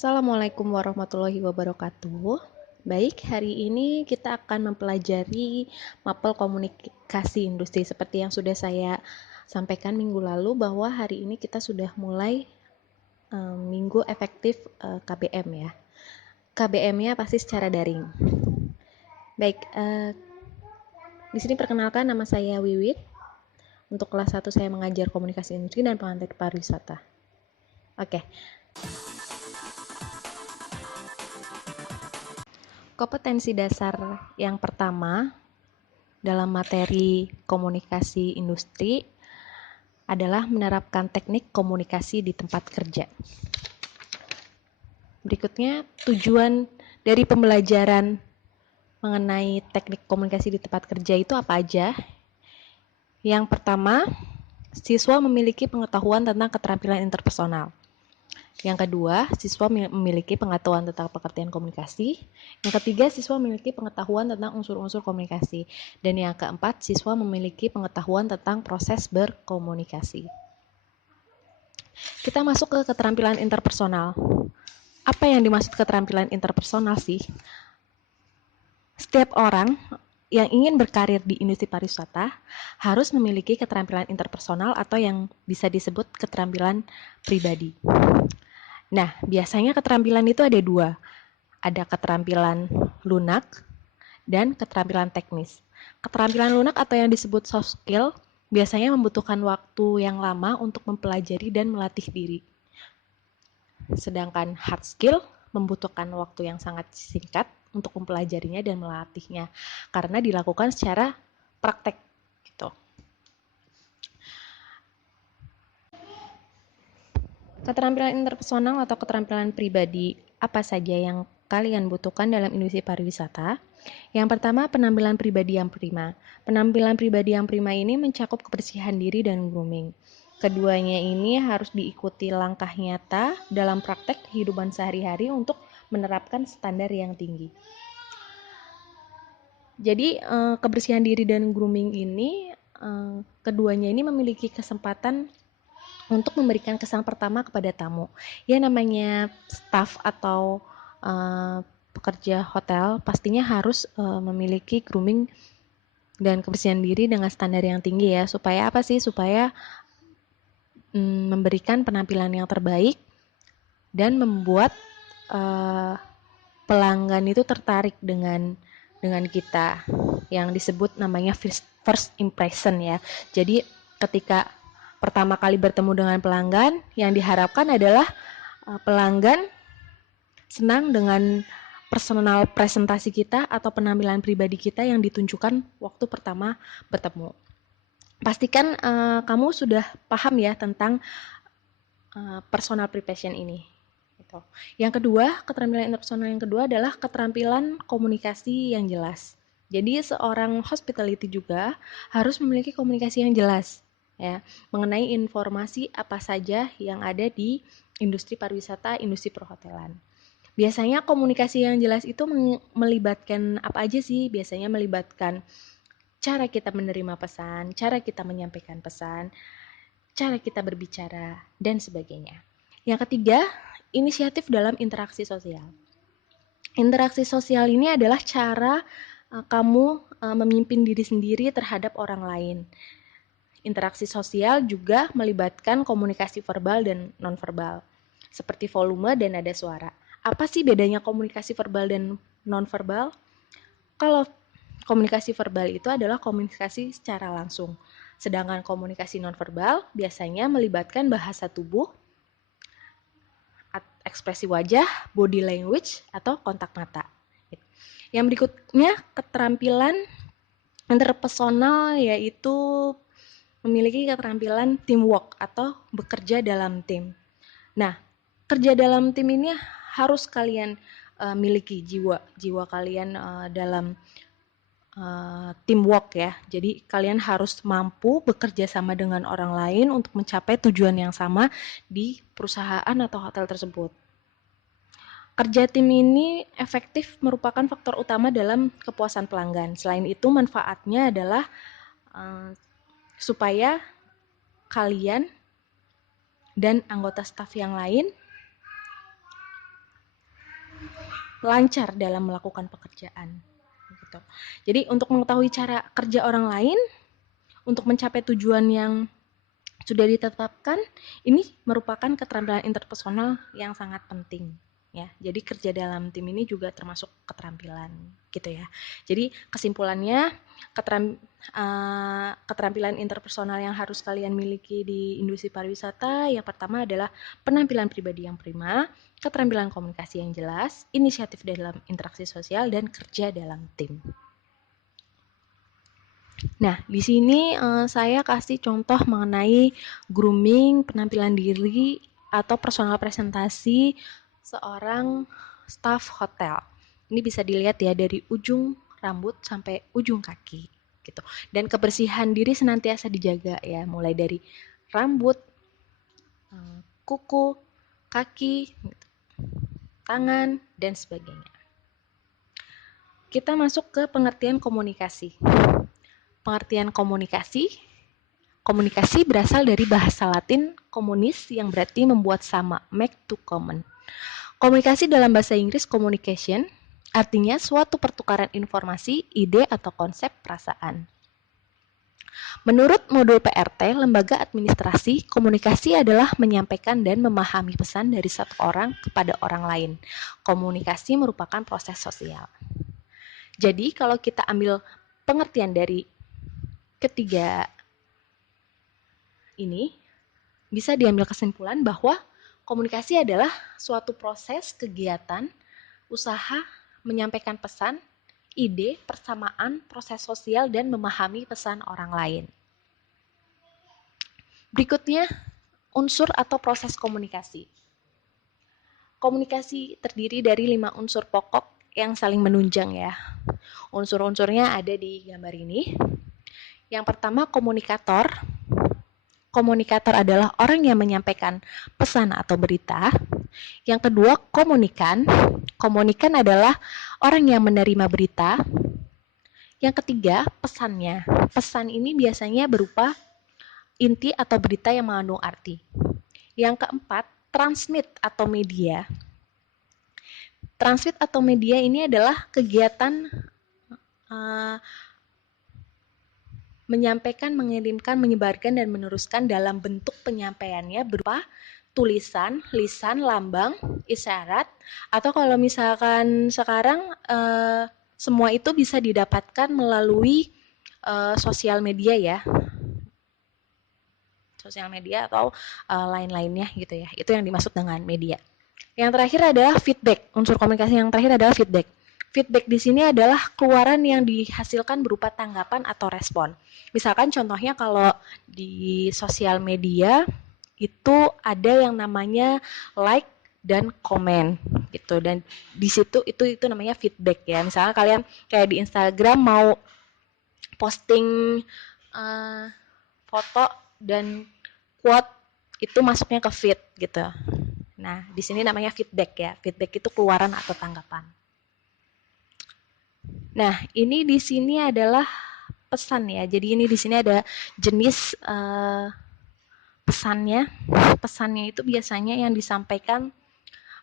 Assalamualaikum warahmatullahi wabarakatuh. Baik, hari ini kita akan mempelajari mapel komunikasi industri. Seperti yang sudah saya sampaikan minggu lalu bahwa hari ini kita sudah mulai minggu efektif KBM ya. KBM-nya pasti secara daring. Baik, di sini perkenalkan nama saya Wiwit. Untuk kelas 1 saya mengajar komunikasi industri dan pengantar pariwisata. Oke. Kompetensi dasar yang pertama dalam materi komunikasi industri adalah menerapkan teknik komunikasi di tempat kerja. Berikutnya, tujuan dari pembelajaran mengenai teknik komunikasi di tempat kerja itu apa aja? Yang pertama, siswa memiliki pengetahuan tentang keterampilan interpersonal. Yang kedua, siswa memiliki pengetahuan tentang pengertian komunikasi. Yang ketiga, siswa memiliki pengetahuan tentang unsur-unsur komunikasi. Dan yang keempat, siswa memiliki pengetahuan tentang proses berkomunikasi. Kita masuk ke keterampilan interpersonal. Apa yang dimaksud keterampilan interpersonal sih? Setiap orang yang ingin berkarir di industri pariwisata harus memiliki keterampilan interpersonal atau yang bisa disebut keterampilan pribadi. Nah, biasanya keterampilan itu ada dua. Ada keterampilan lunak dan keterampilan teknis. Keterampilan lunak atau yang disebut soft skill biasanya membutuhkan waktu yang lama untuk mempelajari dan melatih diri. Sedangkan hard skill membutuhkan waktu yang sangat singkat untuk mempelajarinya dan melatihnya karena dilakukan secara praktek gitu. Keterampilan interpersonal atau keterampilan pribadi apa saja yang kalian butuhkan dalam industri pariwisata? Yang pertama, penampilan pribadi yang prima. Penampilan pribadi yang prima ini mencakup kebersihan diri dan grooming. Keduanya ini harus diikuti langkah nyata dalam praktek kehidupan sehari-hari untuk menerapkan standar yang tinggi. Jadi, kebersihan diri dan grooming ini, keduanya ini memiliki kesempatan untuk memberikan kesan pertama kepada tamu. Ya, namanya staff atau pekerja hotel pastinya harus memiliki grooming dan kebersihan diri dengan standar yang tinggi ya. Supaya apa sih? Supaya memberikan penampilan yang terbaik dan membuat pelanggan itu tertarik dengan kita, yang disebut namanya first impression ya. Jadi ketika pertama kali bertemu dengan pelanggan, yang diharapkan adalah pelanggan senang dengan personal presentasi kita atau penampilan pribadi kita yang ditunjukkan waktu pertama bertemu. Pastikan kamu sudah paham ya tentang personal preparation ini. Gitu. Yang kedua, keterampilan interpersonal yang kedua adalah keterampilan komunikasi yang jelas. Jadi seorang hospitality juga harus memiliki komunikasi yang jelas ya, mengenai informasi apa saja yang ada di industri pariwisata, industri perhotelan. Biasanya komunikasi yang jelas itu melibatkan apa aja sih? Biasanya melibatkan cara kita menerima pesan, cara kita menyampaikan pesan, cara kita berbicara, dan sebagainya. Yang ketiga, inisiatif dalam interaksi sosial. Interaksi sosial ini adalah cara kamu memimpin diri sendiri terhadap orang lain. Interaksi sosial juga melibatkan komunikasi verbal dan nonverbal, seperti volume dan nada suara. Apa sih bedanya komunikasi verbal dan nonverbal? Kalau komunikasi verbal itu adalah komunikasi secara langsung, sedangkan komunikasi nonverbal biasanya melibatkan bahasa tubuh, ekspresi wajah, body language, atau kontak mata. Yang berikutnya, keterampilan interpersonal yaitu memiliki keterampilan teamwork atau bekerja dalam tim. Nah, kerja dalam tim ini harus kalian miliki jiwa kalian dalam teamwork ya. Jadi kalian harus mampu bekerja sama dengan orang lain untuk mencapai tujuan yang sama di perusahaan atau hotel tersebut. Kerja tim ini efektif merupakan faktor utama dalam kepuasan pelanggan. Selain itu, manfaatnya adalah supaya kalian dan anggota staf yang lain lancar dalam melakukan pekerjaan. Gitu. Jadi untuk mengetahui cara kerja orang lain, untuk mencapai tujuan yang sudah ditetapkan, ini merupakan keterampilan interpersonal yang sangat penting. Ya, jadi kerja dalam tim ini juga termasuk keterampilan, gitu ya. Jadi kesimpulannya, keterampilan interpersonal yang harus kalian miliki di industri pariwisata, yang pertama adalah penampilan pribadi yang prima, keterampilan komunikasi yang jelas, inisiatif dalam interaksi sosial, dan kerja dalam tim. Nah, di sini saya kasih contoh mengenai grooming, penampilan diri, atau personal presentasi seorang staf hotel. Ini bisa dilihat ya dari ujung rambut sampai ujung kaki gitu. Dan kebersihan diri senantiasa dijaga ya, mulai dari rambut, kuku, kaki, gitu, tangan, dan sebagainya. Kita masuk ke pengertian komunikasi. Pengertian komunikasi berasal dari bahasa Latin communis yang berarti membuat sama, make to common. Komunikasi dalam bahasa Inggris communication artinya suatu pertukaran informasi, ide atau konsep perasaan. Menurut modul PRT, lembaga administrasi, komunikasi adalah menyampaikan dan memahami pesan dari satu orang kepada orang lain. Komunikasi merupakan proses sosial. Jadi kalau kita ambil pengertian dari ketiga ini, bisa diambil kesimpulan bahwa komunikasi adalah suatu proses, kegiatan, usaha menyampaikan pesan, ide, persamaan, proses sosial, dan memahami pesan orang lain. Berikutnya, unsur atau proses komunikasi. Komunikasi terdiri dari 5 unsur pokok yang saling menunjang ya. Unsur-unsurnya ada di gambar ini. Yang pertama, komunikator. Komunikator adalah orang yang menyampaikan pesan atau berita. Yang kedua, komunikan. Komunikan adalah orang yang menerima berita. Yang ketiga, pesannya. Pesan ini biasanya berupa inti atau berita yang mengandung arti. Yang keempat, transmit atau media. Transmit atau media ini adalah kegiatan menyampaikan, mengirimkan, menyebarkan, dan meneruskan dalam bentuk penyampaiannya berupa tulisan, lisan, lambang, isyarat, atau kalau misalkan sekarang semua itu bisa didapatkan melalui sosial media ya, sosial media atau lain-lainnya gitu ya. Itu yang dimaksud dengan media. Yang terakhir adalah feedback. Unsur komunikasi yang terakhir adalah feedback. Feedback di sini adalah keluaran yang dihasilkan berupa tanggapan atau respon. Misalkan contohnya kalau di sosial media itu ada yang namanya like dan komen gitu, dan di situ itu namanya feedback ya. Misalnya kalian kayak di Instagram mau posting foto dan quote, itu masuknya ke feed gitu. Nah, di sini namanya feedback ya. Feedback itu keluaran atau tanggapan. Nah, ini di sini adalah pesan ya. Jadi ini di sini ada jenis pesannya. Pesannya itu biasanya yang disampaikan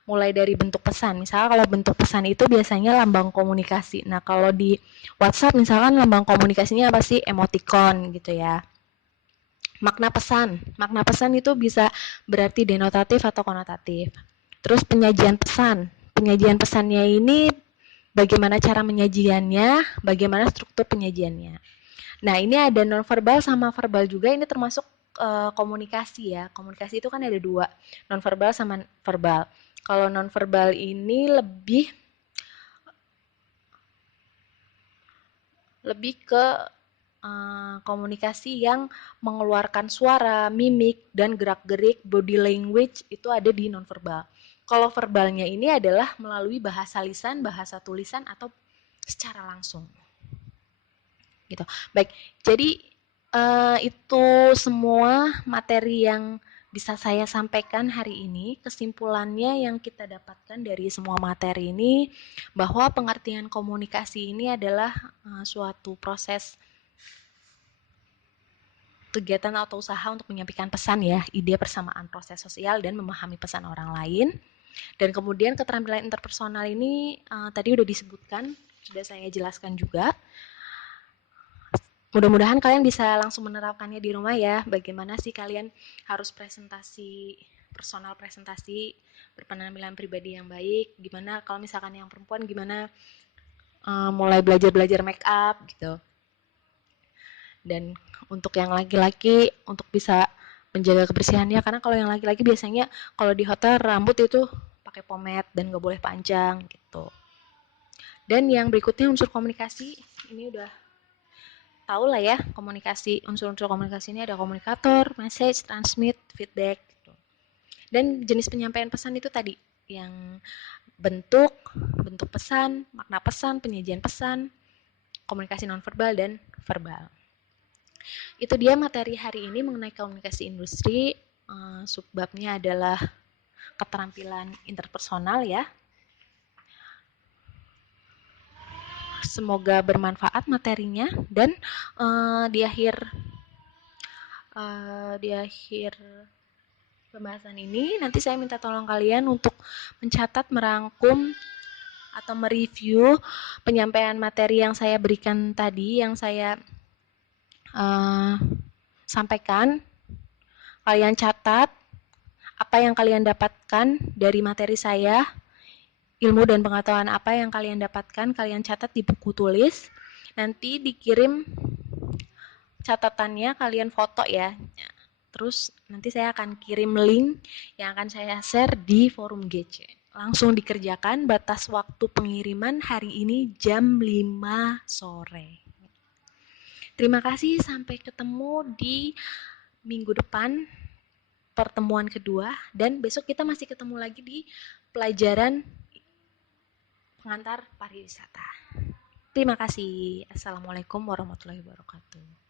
mulai dari bentuk pesan. Misalnya kalau bentuk pesan itu biasanya lambang komunikasi. Nah, kalau di WhatsApp misalkan lambang komunikasinya apa sih? Emoticon gitu ya. Makna pesan. Makna pesan itu bisa berarti denotatif atau konotatif. Terus penyajian pesan. Penyajian pesannya ini bagaimana cara menyajiannya, bagaimana struktur penyajiannya. Nah, ini ada nonverbal sama verbal juga, ini termasuk komunikasi ya. Komunikasi itu kan ada dua, nonverbal sama verbal. Kalau nonverbal ini lebih ke komunikasi yang mengeluarkan suara, mimik, dan gerak-gerik, body language itu ada di nonverbal. Kalau verbalnya ini adalah melalui bahasa lisan, bahasa tulisan, atau secara langsung. Gitu. Baik, jadi itu semua materi yang bisa saya sampaikan hari ini. Kesimpulannya yang kita dapatkan dari semua materi ini bahwa pengertian komunikasi ini adalah suatu proses kegiatan atau usaha untuk menyampaikan pesan ya, ide, persamaan, proses sosial, dan memahami pesan orang lain. Dan kemudian keterampilan interpersonal ini tadi udah disebutkan, sudah saya jelaskan juga. Mudah-mudahan kalian bisa langsung menerapkannya di rumah ya. Bagaimana sih kalian harus personal presentasi, berpenampilan pribadi yang baik. Gimana kalau misalkan yang perempuan, gimana mulai belajar make up gitu. Dan untuk yang laki-laki, untuk bisa menjaga kebersihannya, karena kalau yang laki-laki biasanya kalau di hotel rambut itu pakai pomade dan gak boleh panjang gitu. Dan yang berikutnya unsur komunikasi, ini udah tahu lah ya, komunikasi, unsur-unsur komunikasi ini ada komunikator, message, transmit, feedback gitu. Dan jenis penyampaian pesan itu tadi yang bentuk pesan, makna pesan, penyajian pesan, komunikasi nonverbal dan verbal. Itu dia materi hari ini mengenai komunikasi industri. Subbabnya adalah keterampilan interpersonal ya. Semoga bermanfaat materinya dan di akhir pembahasan ini nanti saya minta tolong kalian untuk mencatat, merangkum atau mereview penyampaian materi yang saya berikan tadi, yang saya sampaikan. Kalian catat apa yang kalian dapatkan dari materi saya, ilmu dan pengetahuan apa yang kalian dapatkan, kalian catat di buku tulis. Nanti dikirim catatannya, kalian foto ya. Terus nanti saya akan kirim link yang akan saya share di forum GC. Langsung dikerjakan, batas waktu pengiriman hari ini jam 5 sore. Terima kasih, sampai ketemu di minggu depan pertemuan kedua, dan besok kita masih ketemu lagi di pelajaran pengantar pariwisata. Terima kasih. Assalamualaikum warahmatullahi wabarakatuh.